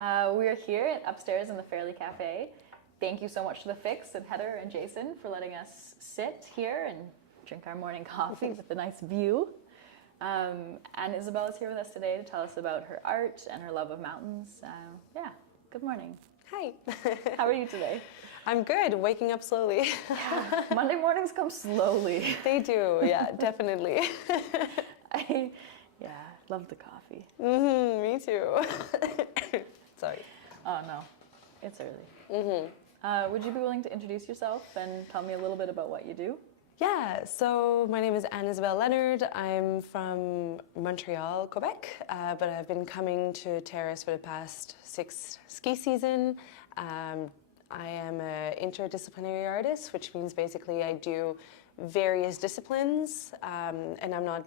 We are here upstairs in the Fairlie Cafe. Thank you so much to the Fix and Heather and Jason for letting us sit here and drink our morning coffee with a nice view. Anne Isabelle is here with us today to tell us about her art and her love of mountains. Good morning. Hi. How are you today? I'm good, waking up slowly. Monday mornings come slowly. They do, yeah, definitely. I love the coffee. Me too. Sorry. Oh no, it's early. Would you be willing to introduce yourself and tell me a little bit about what you do? Yeah, so my name is Anne Isabelle Leonard. I'm from Montreal, Quebec, but I've been coming to Terrace for the past 6 ski season. I am an interdisciplinary artist, which means basically I do various disciplines, and I'm not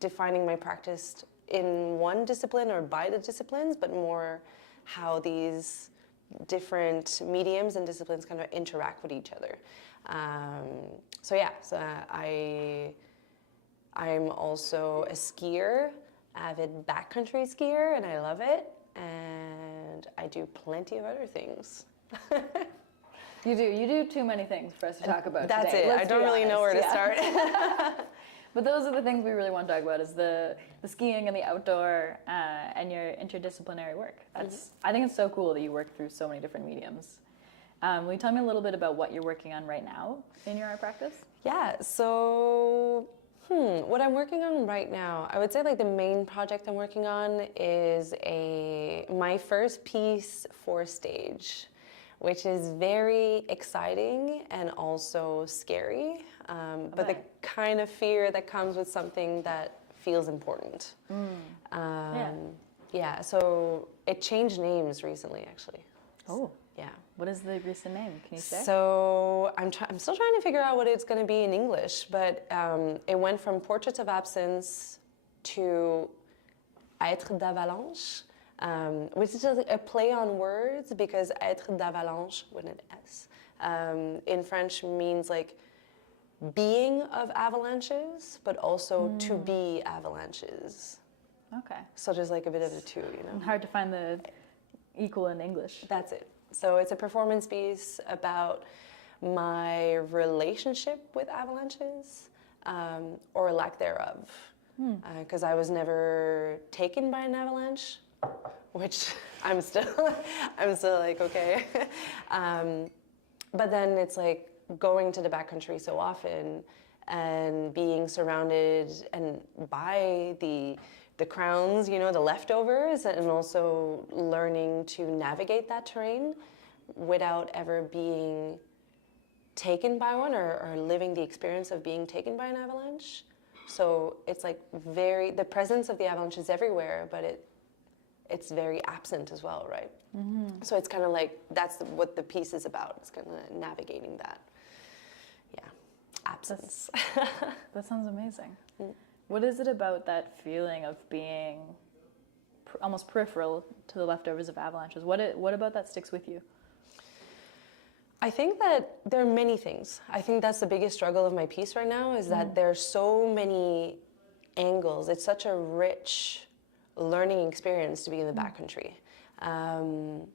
defining my practice in one discipline or by the disciplines, but more how these different mediums and disciplines kind of interact with each other. I'm also a skier, avid backcountry skier, and I love it. And I do plenty of other things. You do too many things for us to talk about That's today. it. I don't really know where to start. But those are the things we really want to talk about: is the skiing and the outdoor and your interdisciplinary work. I think it's so cool that you work through so many different mediums. Will you tell me a little bit about what you're working on right now in your art practice? Yeah, so what I'm working on right now, I would say like the main project I'm working on is my first piece for stage, which is very exciting and also scary, but the kind of fear that comes with something that feels important. So it changed names recently, actually. Oh. Yeah. What is the recent name? Can you say? So I'm still trying to figure out what it's going to be in English, but it went from Portraits of Absence to Être d'Avalanche, which is just a play on words because Être d'Avalanche with an S in French means like being of avalanches, but also to be avalanches. Okay. So there's like a bit of the two, you know. Hard to find the equal in English. That's it. So it's a performance piece about my relationship with avalanches, or lack thereof. Because I was never taken by an avalanche, which I'm still like, okay. But then it's like going to the backcountry so often and being surrounded and by the crowns, you know, the leftovers, and also learning to navigate that terrain without ever being taken by one or living the experience of being taken by an avalanche. So it's like the presence of the avalanche is everywhere, but it's very absent as well, right? So it's kind of like, that's what the piece is about. It's kind of navigating that, absence. That sounds amazing. What is it about that feeling of being almost peripheral to the leftovers of avalanches? What about that sticks with you? I think that there are many things. I think that's the biggest struggle of my piece right now is that there's so many angles. It's such a rich learning experience to be in the backcountry. And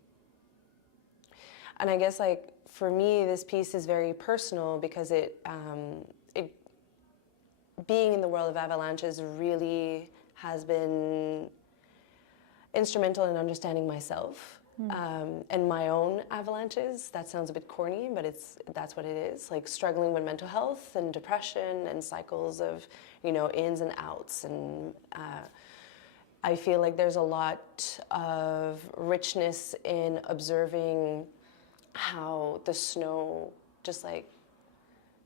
I guess like for me, this piece is very personal because being in the world of avalanches really has been instrumental in understanding myself and my own avalanches. That sounds a bit corny, but that's what it is. Like struggling with mental health and depression and cycles of, you know, ins and outs. And I feel like there's a lot of richness in observing how the snow just like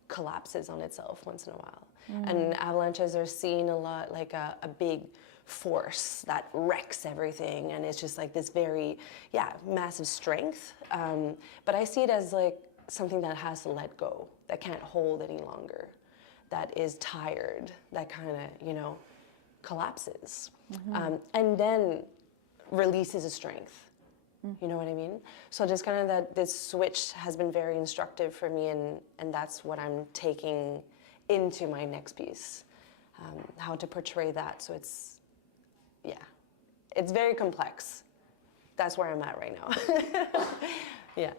collapses on itself once in a while. And avalanches are seen a lot like a big force that wrecks everything, and it's just like this very, massive strength. But I see it as like something that has to let go, that can't hold any longer, that is tired, that kind of, you know, collapses. And then releases a strength. You know what I mean? So just kind of this switch has been very instructive for me, and that's what I'm taking into my next piece, how to portray that. So it's very complex. that's where I'm at right now. Yeah.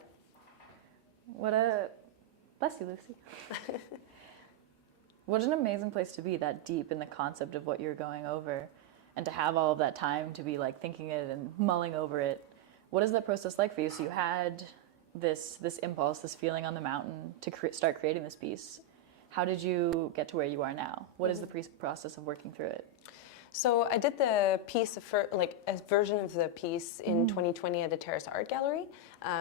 Bless you, Lucy. What an amazing place to be, that deep in the concept of what you're going over, and to have all of that time to be like thinking it and mulling over it. What is that process like for you? So you had this impulse, this feeling on the mountain to start creating this piece. How did you get to where you are now? What is the process of working through it? So I did the piece, like a version of the piece in 2020 at the Terrace Art Gallery,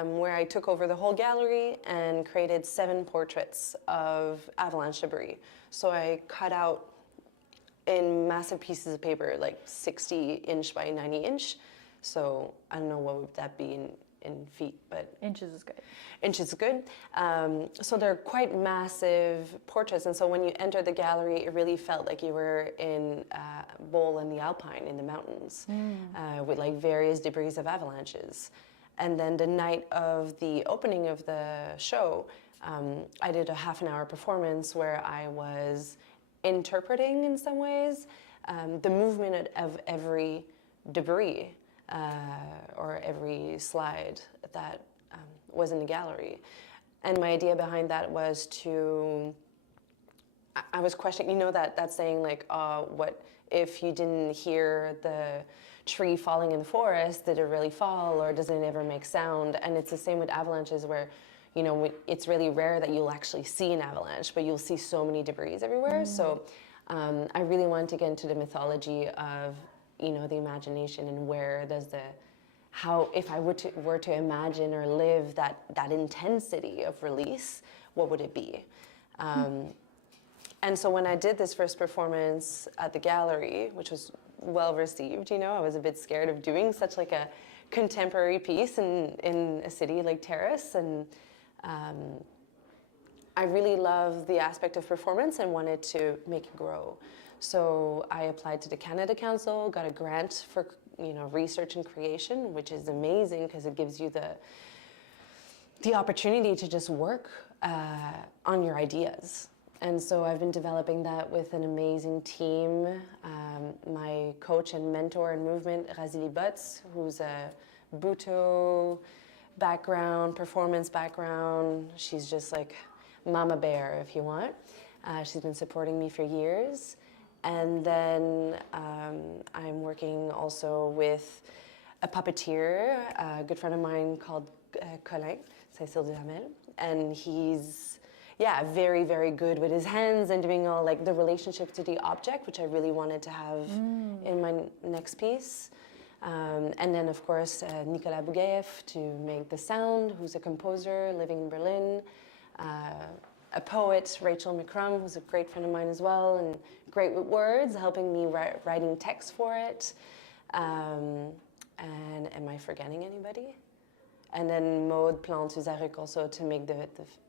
where I took over the whole gallery and created 7 portraits of avalanche debris. So I cut out in massive pieces of paper, like 60 inch by 90 inch. So I don't know what would that be in feet, but inches is good. Inches is good. So they're quite massive portraits, and so when you enter the gallery, it really felt like you were in Bowl in the Alpine, in the mountains, with like various debris of avalanches. And then the night of the opening of the show, I did a half-an-hour performance where I was interpreting, in some ways, the movement of every debris or every slide that was in the gallery. And my idea behind that was I was questioning, you know, that saying like, what if you didn't hear the tree falling in the forest, did it really fall, or does it ever make sound? And it's the same with avalanches, where, you know, it's really rare that you'll actually see an avalanche, but you'll see so many debris everywhere. So I really wanted to get into the mythology of, you know, the imagination, and where does how, if I were to imagine or live that intensity of release, what would it be? And so when I did this first performance at the gallery, which was well received, you know, I was a bit scared of doing such like a contemporary piece in a city like Terrace, and I really love the aspect of performance and wanted to make it grow. So I applied to the Canada Council, got a grant for, you know, research and creation, which is amazing because it gives you the opportunity to just work on your ideas. And so I've been developing that with an amazing team. My coach and mentor in movement, Razili Butts, who's a Buto background, performance background. She's just like mama bear, if you want. She's been supporting me for years. And then I'm working also with a puppeteer, a good friend of mine called Colin, Cécile Duhamel. And he's, very, very good with his hands and doing all like the relationship to the object, which I really wanted to have in my next piece. And then, of course, Nicolas Bougaeff to make the sound, who's a composer living in Berlin. A poet, Rachel McCrum, who's a great friend of mine as well, and great with words, helping me writing text for it. And am I forgetting anybody? And then Maud Plante-Uzaruk also to make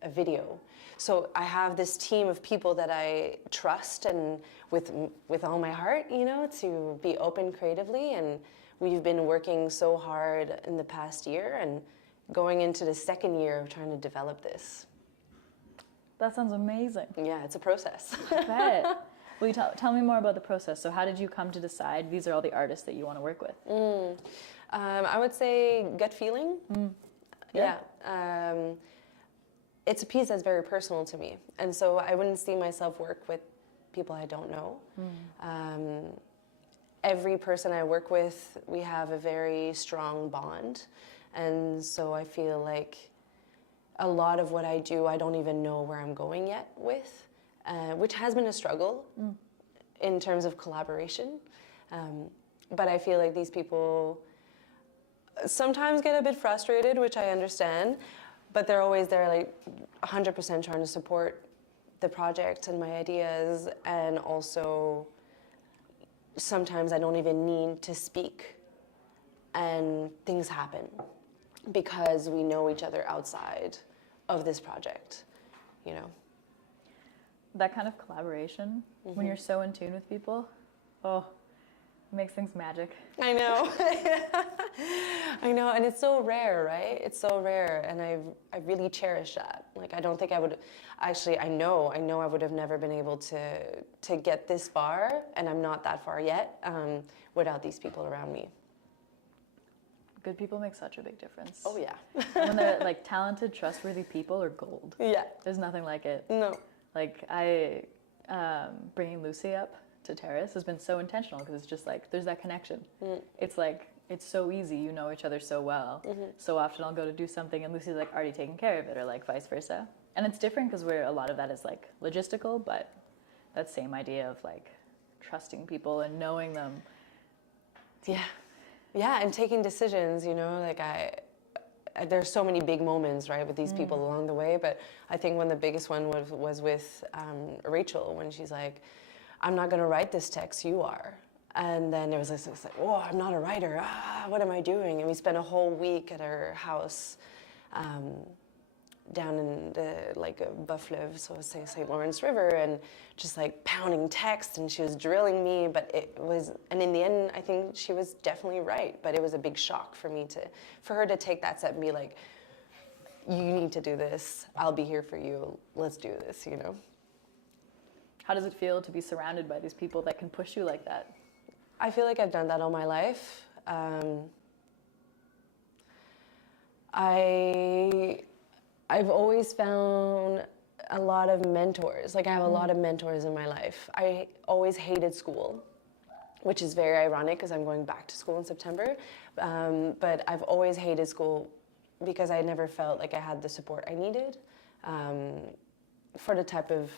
a video. So I have this team of people that I trust, and with all my heart, you know, to be open creatively. And we've been working so hard in the past year and going into the second year of trying to develop this. That sounds amazing. Yeah, it's a process. I bet. Will you tell me more about the process? So how did you come to decide these are all the artists that you want to work with? I would say gut feeling. Yeah. It's a piece that's very personal to me. And so I wouldn't see myself work with people I don't know. Every person I work with, we have a very strong bond. And so I feel like a lot of what I do, I don't even know where I'm going yet with, which has been a struggle in terms of collaboration. But I feel like these people sometimes get a bit frustrated, which I understand, but they're always there like 100% trying to support the project and my ideas. And also sometimes I don't even need to speak and things happen because we know each other outside of this project, you know. That kind of collaboration, when you're so in tune with people, it makes things magic. I know. I know, and it's so rare, right? It's so rare, and I really cherish that. Like, I don't think I would, actually, I know I would have never been able to get this far, and I'm not that far yet, without these people around me. Good people make such a big difference. Oh yeah. When they're like talented, trustworthy people are gold. Yeah. There's nothing like it. No. Like bringing Lucy up to Terrace has been so intentional because it's just like, there's that connection. It's like, it's so easy. You know each other so well. So often I'll go to do something and Lucy's like already taking care of it, or like vice versa. And it's different because a lot of that is like logistical, but that same idea of like trusting people and knowing them. Yeah. Yeah, and taking decisions, you know, like there's so many big moments, right, with these people along the way, but I think one of the biggest one was with Rachel, when she's like, I'm not going to write this text, you are. And then it was like, oh, I'm not a writer, what am I doing? And we spent a whole week at her house down in the Bas-Fleuve, so St. Lawrence River, and just like pounding text, and she was drilling me, but and in the end, I think she was definitely right, but it was a big shock for her to take that step and be like, you need to do this, I'll be here for you, let's do this, you know? How does it feel to be surrounded by these people that can push you like that? I feel like I've done that all my life. I've always found a lot of mentors. Like I have a lot of mentors in my life. I always hated school, which is very ironic because I'm going back to school in September. But I've always hated school because I never felt like I had the support I needed for the type of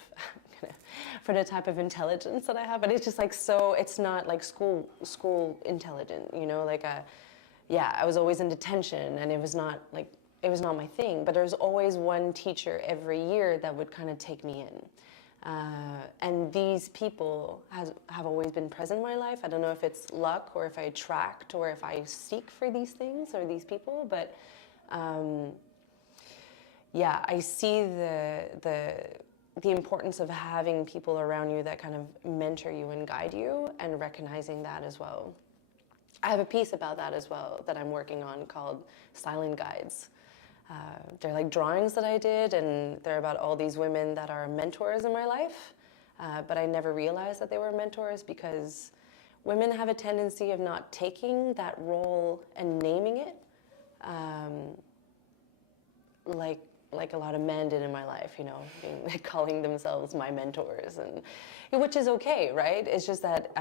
intelligence that I have. But it's just like, so it's not like school intelligent, you know, like I was always in detention, and it was not my thing, but there's always one teacher every year that would kind of take me in. And these people have always been present in my life. I don't know if it's luck or if I attract or if I seek for these things or these people, but I see the importance of having people around you that kind of mentor you and guide you, and recognizing that as well. I have a piece about that as well that I'm working on called Silent Guides. They're like drawings that I did, and they're about all these women that are mentors in my life, but I never realized that they were mentors because women have a tendency of not taking that role and naming it, like a lot of men did in my life, you know, calling themselves my mentors, and which is okay, right? It's just that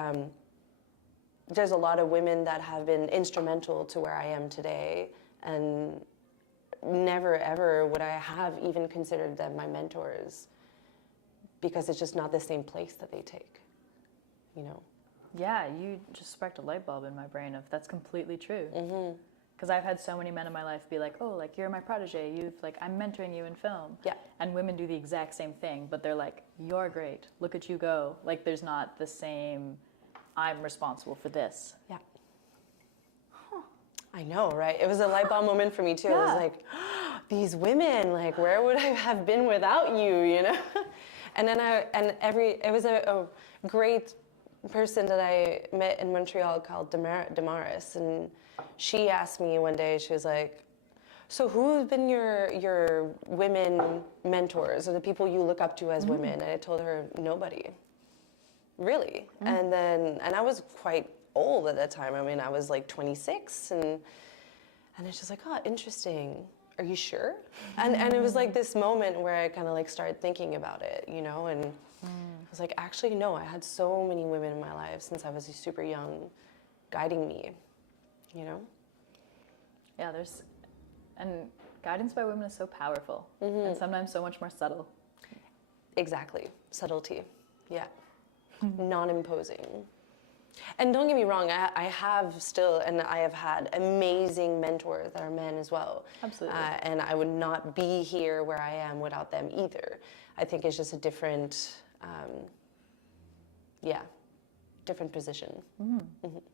there's a lot of women that have been instrumental to where I am today, and never ever would I have even considered them my mentors, because it's just not the same place that they take, you know? Yeah, you just sparked a light bulb in my brain of that's completely true. Because I've had so many men in my life be like, oh, like you're my protege, I'm mentoring you in film. Yeah. And women do the exact same thing, but they're like, you're great, look at you go. Like there's not the same, I'm responsible for this. Yeah. I know, right? It was a light bulb moment for me too. Yeah. It was like, these women, like, where would I have been without you, you know? And then it was a great person that I met in Montreal called Terrace, and she asked me one day, she was like, so who's been your women mentors, or the people you look up to as women? And I told her, nobody, really. And I was quite old at that time. I mean, I was like 26, and it's just like, oh, interesting. Are you sure? And it was like this moment where I kind of like started thinking about it, you know, and I was like, actually, no, I had so many women in my life since I was super young guiding me, you know? Yeah, and guidance by women is so powerful, and sometimes so much more subtle. Exactly. Subtlety. Yeah. Non-imposing. And don't get me wrong, I have still, and I have had amazing mentors that are men as well. Absolutely. And I would not be here where I am without them either. I think it's just a different, different position. You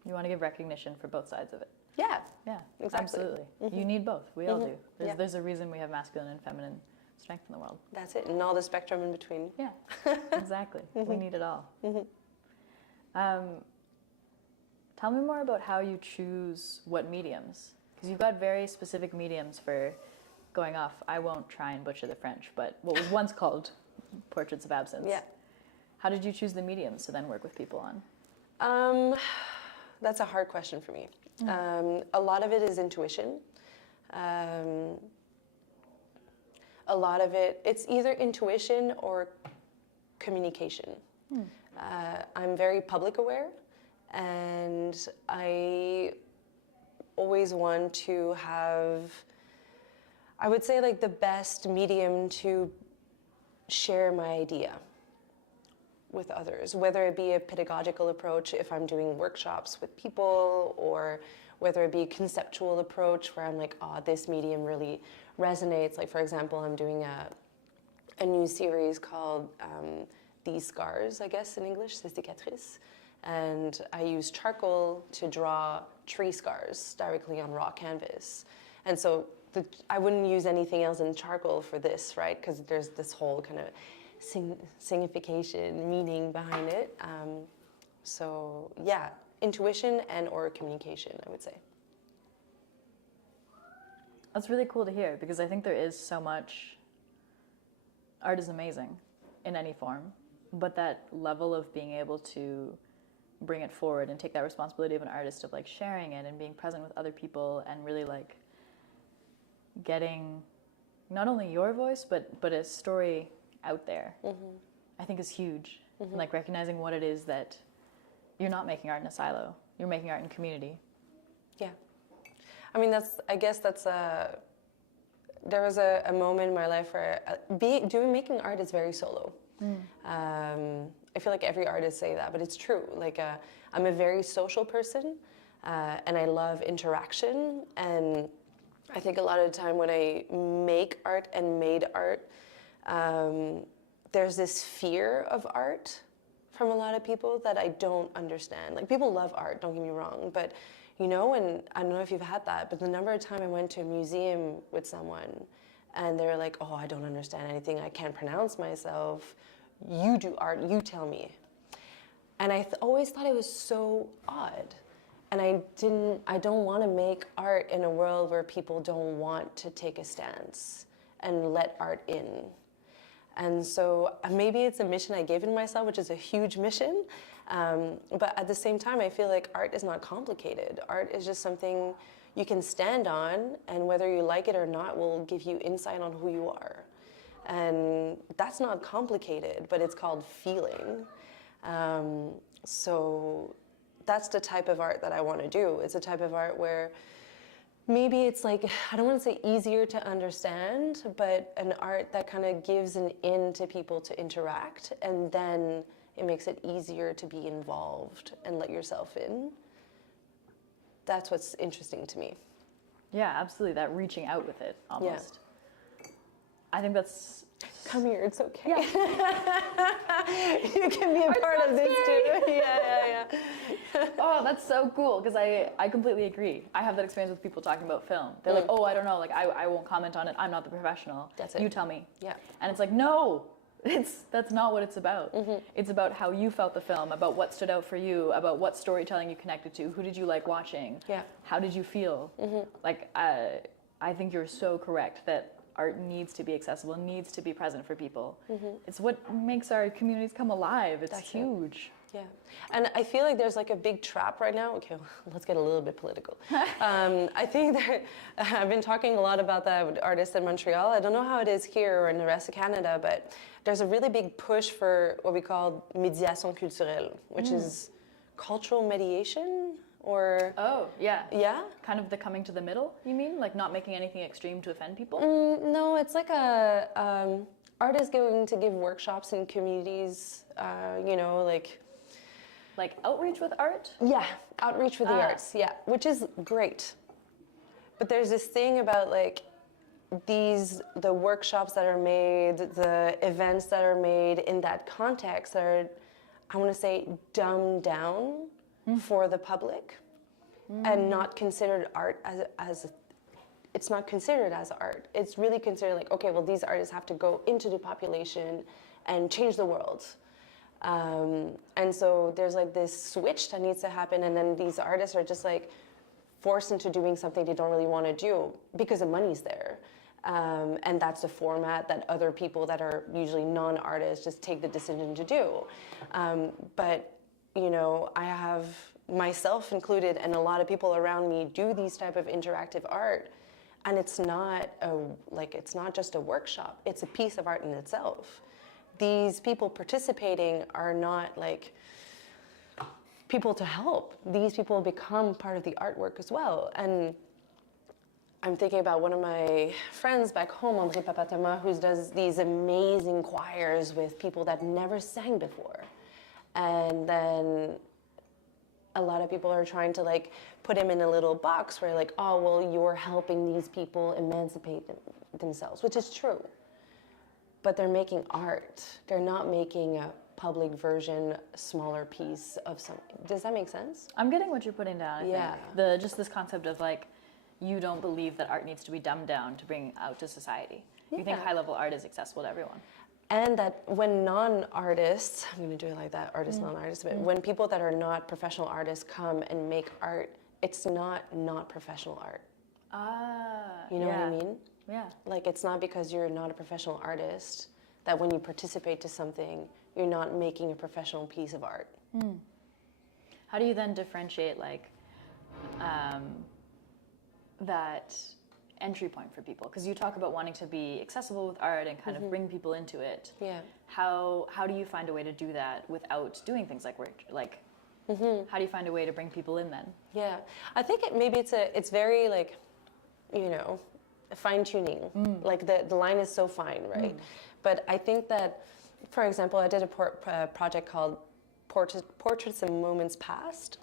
want to give recognition for both sides of it. Yeah. Yeah, Exactly. absolutely. You need both. We all do. Yeah. There's a reason we have masculine and feminine strength in the world. That's it, and all the spectrum in between. Yeah, exactly. We need it all. Tell me more about how you choose what mediums, because you've got very specific mediums for going off. I won't try and butcher the French, but what was once called portraits of absence. Yeah. How did you choose the mediums to then work with people on? That's a hard question for me. A lot of it is intuition. A lot of it's either intuition or communication. I'm very public aware, and I always want to have, I would say, like the best medium to share my idea with others, whether it be a pedagogical approach if I'm doing workshops with people, or whether it be a conceptual approach where I'm like, oh, this medium really resonates. Like, for example, I'm doing a new series called These Scars, I guess in English, c'est cicatrices. And I use charcoal to draw tree scars directly on raw canvas. And so I wouldn't use anything else than charcoal for this, right? Because there's this whole kind of signification, meaning behind it. So yeah, intuition and or communication, I would say. That's really cool to hear, because I think there is so much, art is amazing in any form, but that level of being able to bring it forward and take that responsibility of an artist of like sharing it and being present with other people and really like getting not only your voice but a story out there, I think is huge. And like recognizing what it is that you're not making art in a silo, you're making art in community. Yeah. I mean, I guess there was a moment in my life where making art is very solo. I feel like every artist say that, but it's true. Like, I'm a very social person, and I love interaction. And I think a lot of the time when I make art and made art, there's this fear of art from a lot of people that I don't understand. Like, people love art, don't get me wrong, but you know, and I don't know if you've had that, but the number of times I went to a museum with someone and they're like, oh, I don't understand anything, I can't pronounce myself, you do art, you tell me. And I always thought it was so odd. And I don't want to make art in a world where people don't want to take a stance and let art in. And so maybe it's a mission I gave in myself, which is a huge mission. But at the same time, I feel like art is not complicated. Art is just something you can stand on, and whether you like it or not will give you insight on who you are. And that's not complicated, but it's called feeling. So that's the type of art that I want to do. It's a type of art where maybe it's like, I don't want to say easier to understand, but an art that kind of gives an in to people to interact, and then it makes it easier to be involved and let yourself in. That's what's interesting to me. Yeah, absolutely. That reaching out with it, almost. Yeah. I think that's... Come here, it's okay. Yeah. You can be a part of this too. Yeah. Oh, that's so cool, because I completely agree. I have that experience with people talking about film. They're like, oh, I don't know, like I won't comment on it. I'm not the professional. That's it. You tell me. Yeah. And it's like, no, that's not what it's about. It's about how you felt the film, about what stood out for you, about what storytelling you connected to, who did you like watching, how did you feel? Like, I think you're so correct that art needs to be accessible, needs to be present for people. It's what makes our communities come alive. It's huge. Yeah, and I feel like there's like a big trap right now. Okay, let's get a little bit political. I think that I've been talking a lot about that with artists in Montreal. I don't know how it is here or in the rest of Canada, but there's a really big push for what we call médiation culturelle, which is cultural mediation. Or yeah, kind of the coming to the middle, you mean, like not making anything extreme to offend people? No, it's like art is going to give workshops in communities, you know, like outreach with art. Yeah, outreach with the arts, which is great. But there's this thing about like the workshops that are made, the events that are made in that context that are, I want to say, dumbed down for the public, and not considered art as it's not considered as art. It's really considered like, okay, well, these artists have to go into the population and change the world. And so there's like this switch that needs to happen, and then these artists are just like forced into doing something they don't really want to do because the money's there. And that's the format that other people that are usually non-artists just take the decision to do. But you know, I have myself included, and a lot of people around me do these type of interactive art, and it's not just a workshop, it's a piece of art in itself. These people participating are not like people to help. These people become part of the artwork as well. And I'm thinking about one of my friends back home, André Papa Thomas, who does these amazing choirs with people that never sang before. And then a lot of people are trying to like put him in a little box where like, oh, well, you're helping these people emancipate themselves, which is true. But they're making art. They're not making a public version, smaller piece of something. Does that make sense? I'm getting what you're putting down, I think. Just this concept of like, you don't believe that art needs to be dumbed down to bring out to society. You think high-level art is accessible to everyone. And that when non-artists, I'm going to do it like that, artists, non-artists, but when people that are not professional artists come and make art, it's not professional art. You know what I mean? Yeah. Like, it's not because you're not a professional artist that when you participate to something, you're not making a professional piece of art. How do you then differentiate, like, that entry point for people? Because you talk about wanting to be accessible with art and kind of bring people into it. Yeah. How do you find a way to do that without doing things like work? Like, how do you find a way to bring people in then? Yeah, I think it's very like, you know, fine tuning. Like the line is so fine, right? But I think that, for example, I did a project called Portraits and Moments Past,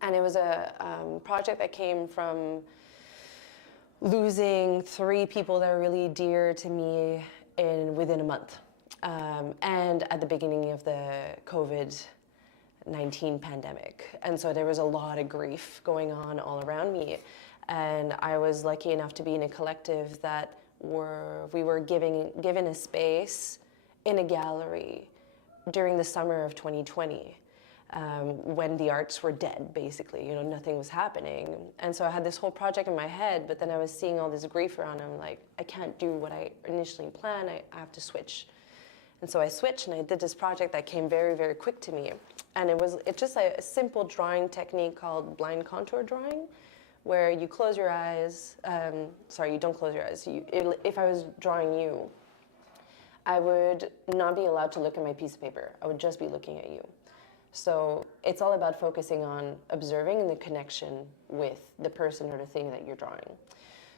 and it was a project that came from losing 3 people that are really dear to me within a month, and at the beginning of the COVID-19 pandemic. And so there was a lot of grief going on all around me. And I was lucky enough to be in a collective that we were given a space in a gallery during the summer of 2020. When the arts were dead, basically, you know, nothing was happening. And so I had this whole project in my head, but then I was seeing all this grief around, and I'm like, I can't do what I initially planned, I have to switch. And so I switched, and I did this project that came very, very quick to me. And it's just a simple drawing technique called blind contour drawing, where you close your eyes, you don't close your eyes. If I was drawing you, I would not be allowed to look at my piece of paper. I would just be looking at you. So it's all about focusing on observing the connection with the person or the thing that you're drawing.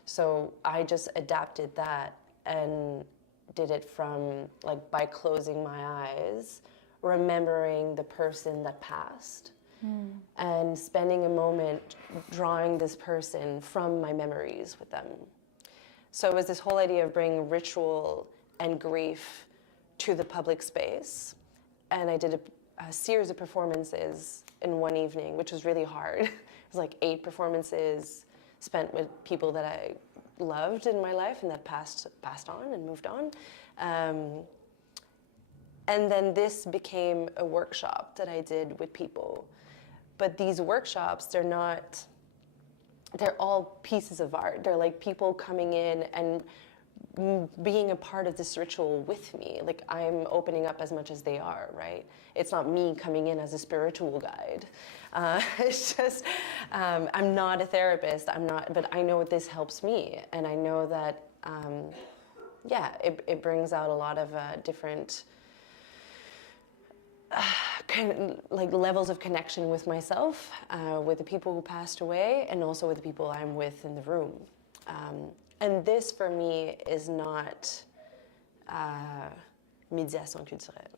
So I just adapted that and did it from, like, by closing my eyes, remembering the person that passed, and spending a moment drawing this person from my memories with them. So it was this whole idea of bringing ritual and grief to the public space. And I did a series of performances in one evening, which was really hard. It was like 8 performances spent with people that I loved in my life and that passed on and moved on. And then this became a workshop that I did with people. But these workshops, they're all pieces of art. They're like people coming in and being a part of this ritual with me. Like, I'm opening up as much as they are, right? It's not me coming in as a spiritual guide. It's just, I'm not a therapist, but I know this helps me. And I know that, it brings out a lot of different kind of like levels of connection with myself, with the people who passed away, and also with the people I'm with in the room. And this, for me, is not médiation culturelle.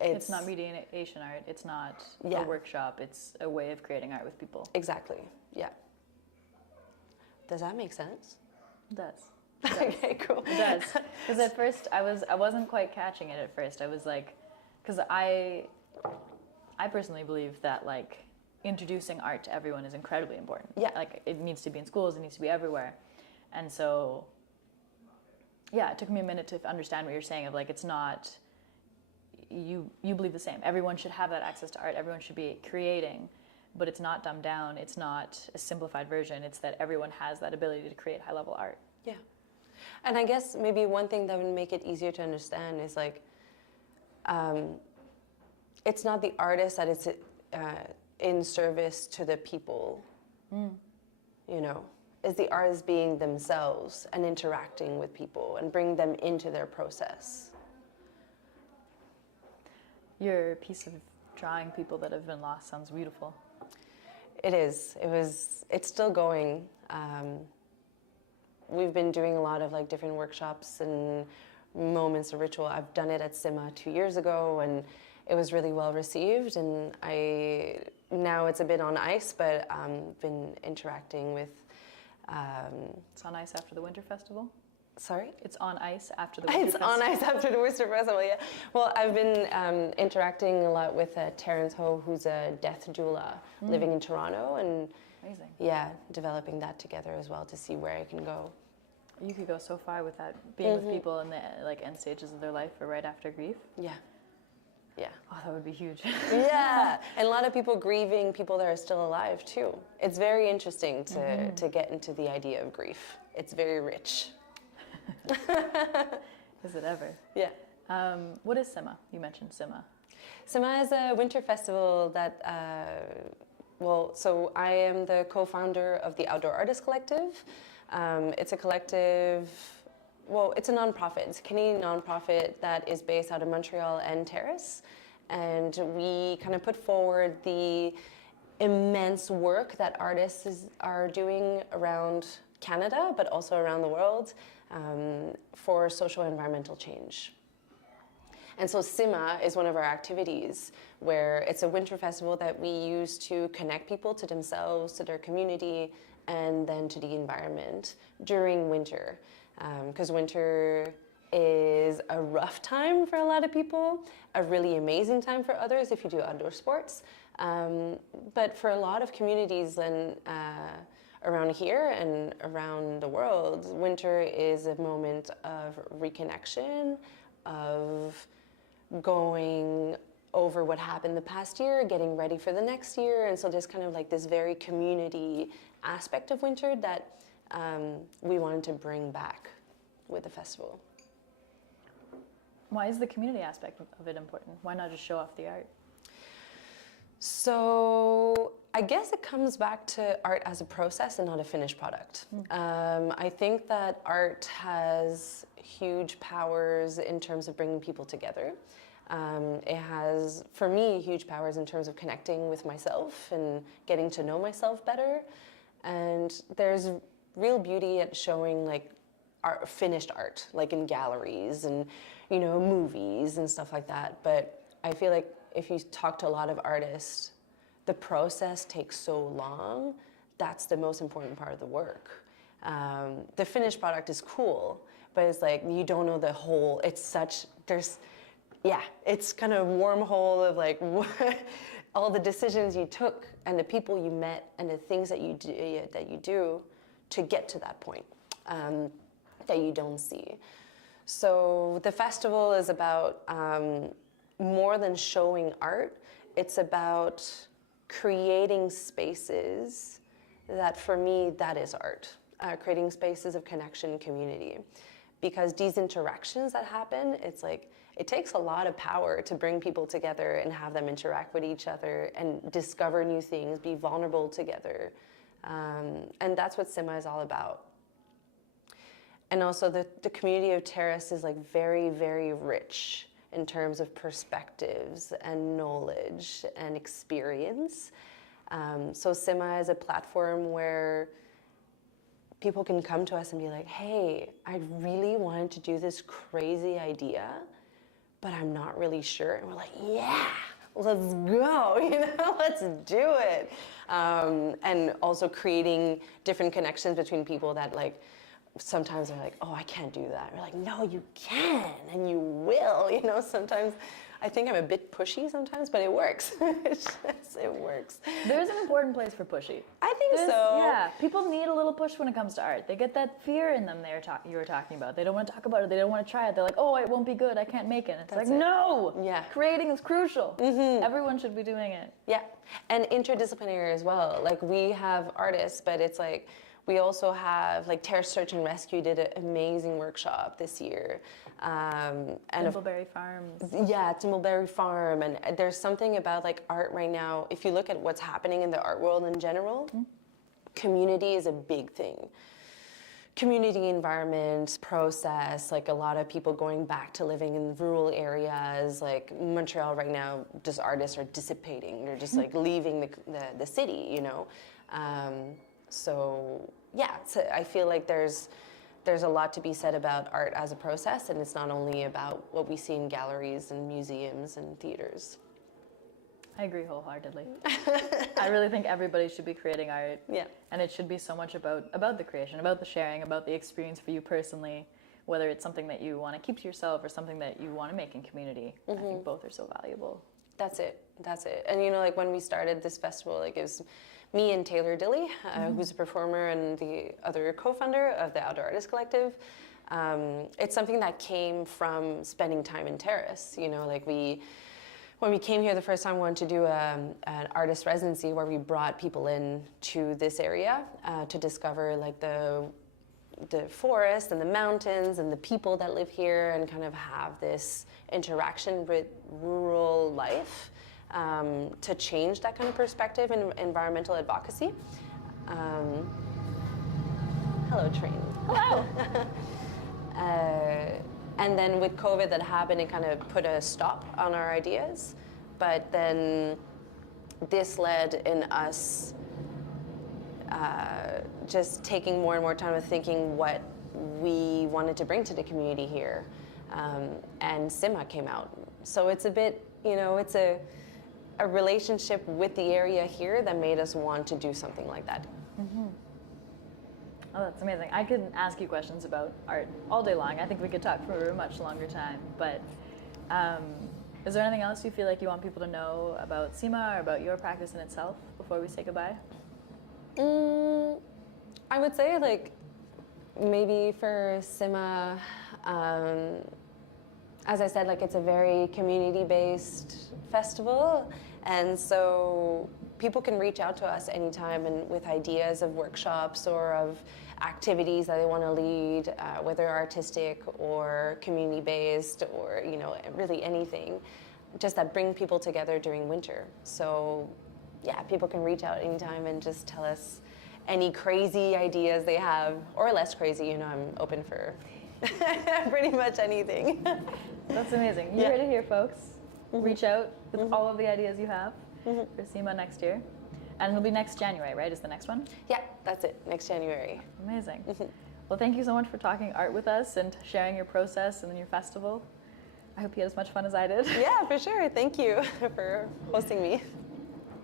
It's not mediation art. It's not a workshop. It's a way of creating art with people. Exactly. Yeah. Does that make sense? It does. Okay, cool. It does. Because at first, I wasn't quite catching it at first. I was like, because I personally believe that, like, introducing art to everyone is incredibly important. Yeah. Like, it needs to be in schools. It needs to be everywhere. And so, it took me a minute to understand what you're saying of, like, it's not, you believe the same. Everyone should have that access to art. Everyone should be creating, but it's not dumbed down. It's not a simplified version. It's that everyone has that ability to create high-level art. Yeah. And I guess maybe one thing that would make it easier to understand is, like, it's not the artist that in service to the people, you know? Is the artists being themselves and interacting with people and bring them into their process? Your piece of drawing people that have been lost sounds beautiful. It is. It's still going. We've been doing a lot of like different workshops and moments of ritual. I've done it at SIMA 2 years ago, and it was really well received. And now it's a bit on ice, but been interacting with. It's on ice after the Winter Festival? Sorry? It's on ice after the Winter It's Festival. on ice after the Winter Festival, yeah. Well, I've been interacting a lot with Terrace, who's a death doula living in Toronto, and Amazing. yeah, developing that together as well to see where I can go. You could go so far with that, being with people in the like end stages of their life or right after grief. Yeah. Yeah. Oh, that would be huge. Yeah, and a lot of people grieving people that are still alive too. It's very interesting to get into the idea of grief. It's very rich. Is it ever? Yeah. What is SIMA? You mentioned SIMA. SIMA is a winter festival that, so I am the co-founder of the Outdoor Artists Collective. It's a collective, it's a nonprofit. It's a Canadian nonprofit that is based out of Montreal and Terrace. And we kind of put forward the immense work that artists are doing around Canada, but also around the world, for social and environmental change. And so SIMA is one of our activities where it's a winter festival that we use to connect people to themselves, to their community, and then to the environment during winter. Because winter is a rough time for a lot of people, a really amazing time for others if you do outdoor sports. But for a lot of communities around here and around the world, winter is a moment of reconnection, of going over what happened the past year, getting ready for the next year. And so there's kind of like this very community aspect of winter that we wanted to bring back with the festival. Why is the community aspect of it important? Why not just show off the art? So I guess it comes back to art as a process and not a finished product. I think that art has huge powers in terms of bringing people together. It has, for me, huge powers in terms of connecting with myself and getting to know myself better. And there's real beauty at showing like art, finished art, like in galleries and, you know, movies and stuff like that. But I feel like if you talk to a lot of artists, the process takes so long. That's the most important part of the work. The finished product is cool, but it's like you don't know the whole. It's such it's kind of a wormhole of like all the decisions you took and the people you met and the things that you do to get to that point that you don't see. So the festival is about more than showing art. It's about creating spaces that, for me, that is art. Creating spaces of connection and community. Because these interactions that happen, it's like, it takes a lot of power to bring people together and have them interact with each other and discover new things, be vulnerable together. And that's what SIMA is all about. And also the community of Terrace is like very, very rich in terms of perspectives and knowledge and experience. So SIMA is a platform where people can come to us and be like, hey, I really wanted to do this crazy idea, but I'm not really sure. And we're like, yeah, let's go, let's do it. And also creating different connections between people that like, sometimes they're like, oh, I can't do that. We're like, no, you can, and you will. Sometimes I think I'm a bit pushy sometimes, but it works. It works. There's an important place for pushy. I think so. Yeah, people need a little push when it comes to art. They get that fear in them you were talking about. They don't want to talk about it. They don't want to try it. They're like, oh, it won't be good. I can't make it. It's That's like, it. no. Yeah. Creating is crucial. Mm-hmm. Everyone should be doing it. Yeah, and interdisciplinary as well. Like we have artists, but it's like We also have like Terrace Search and Rescue did an amazing workshop this year. And Thimbleberry Farms. yeah, Thimbleberry Farm. And there's something about like art right now. If you look at what's happening in the art world in general, community is a big thing. Community environment, process, like a lot of people going back to living in rural areas, like Montreal right now, just artists are dissipating. They're just like leaving the city, you know. So yeah, so I feel like there's a lot to be said about art as a process, and it's not only about what we see in galleries and museums and theaters. I agree wholeheartedly. I really think everybody should be creating art. Yeah. And it should be so much about the creation, about the sharing, about the experience for you personally, whether it's something that you want to keep to yourself or something that you want to make in community. I think both are so valuable. That's it. And you know, like when we started this festival, like it was me and Taylor Dilly, who's a performer and the other co-founder of the Outdoor Artist Collective. It's something that came from spending time in Terrace. You know, like when we came here the first time, we wanted to do an artist residency where we brought people in to this area to discover like the forest and the mountains and the people that live here, and kind of have this interaction with rural life to change that kind of perspective in environmental advocacy. Hello, train. Hello. And then with COVID that happened, it kind of put a stop on our ideas. But then this led in us just taking more and more time of thinking what we wanted to bring to the community here. And SIMA came out. So it's a bit, you know, it's a relationship with the area here that made us want to do something like that. Oh, that's amazing. I could ask you questions about art all day long. I think we could talk for a much longer time. But is there anything else you feel like you want people to know about SEMA or about your practice in itself before we say goodbye? I would say, like, maybe for SEMA, as I said, like, it's a very community-based festival. And so people can reach out to us anytime and with ideas of workshops or of activities that they want to lead, whether artistic or community-based or, you know, really anything, just that bring people together during winter. So yeah, people can reach out anytime and just tell us any crazy ideas they have, or less crazy, you know, I'm open for pretty much anything. That's amazing. You heard it here, folks. Reach out with all of the ideas you have for SEMA next year. And it'll be next January, right? Is the next one? Yeah, that's it, next January. Amazing. Well, thank you so much for talking art with us and sharing your process and your festival. I hope you had as much fun as I did. Yeah, for sure. Thank you for hosting me.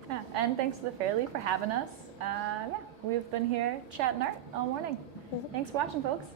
Yeah, and thanks to the Fairlie for having us. Yeah, we've been here chatting art all morning. Thanks for watching, folks.